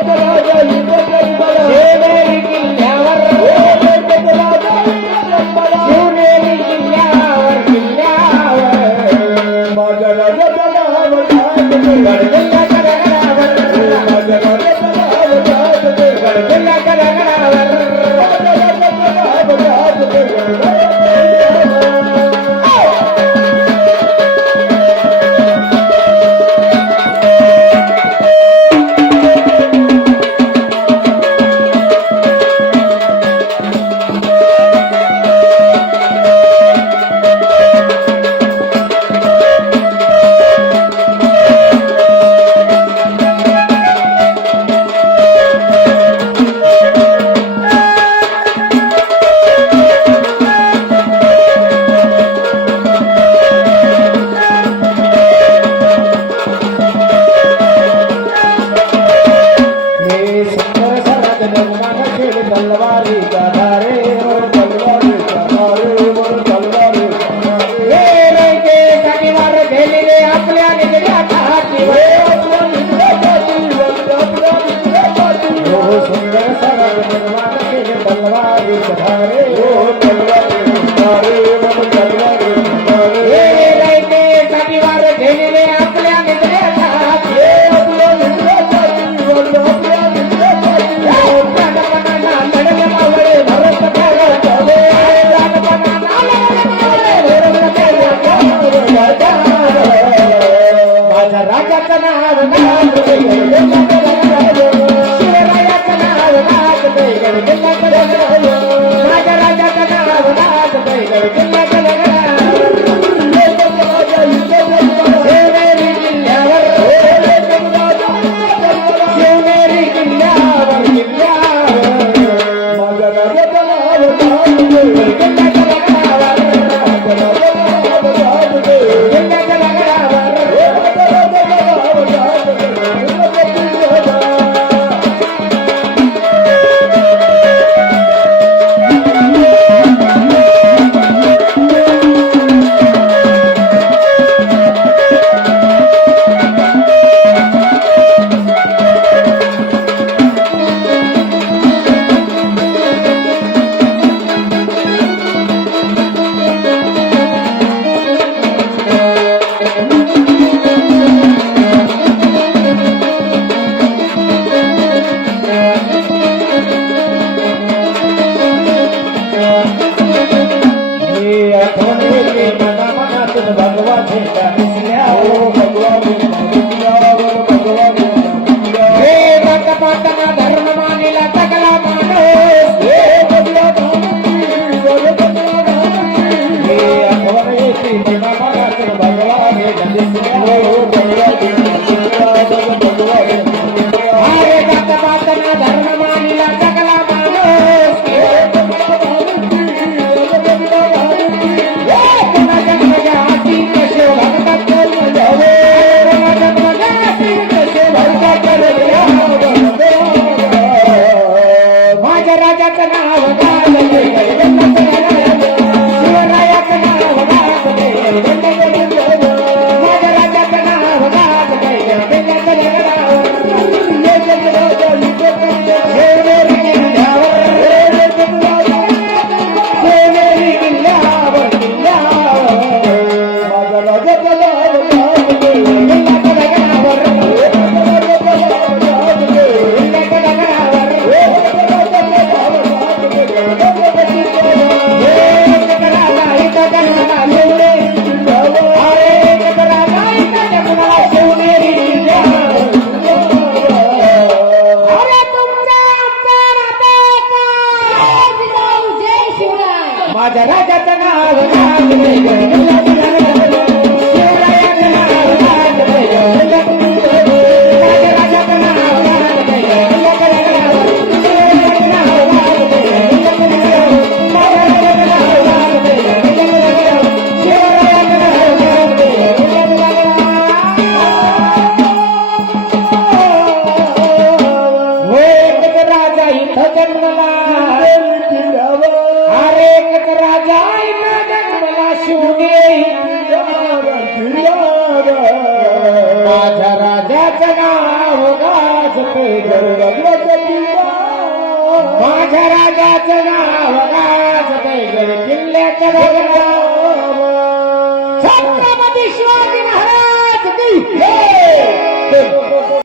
করা તલવાર તલવાર ધારે ઓ તલવાર ધારે राजा राजा कला ಧರ್ಮ माझ्या राजाचं नाव गाजते गड किल्ल्याचं राजा छत्रपती शिवाजी महाराज की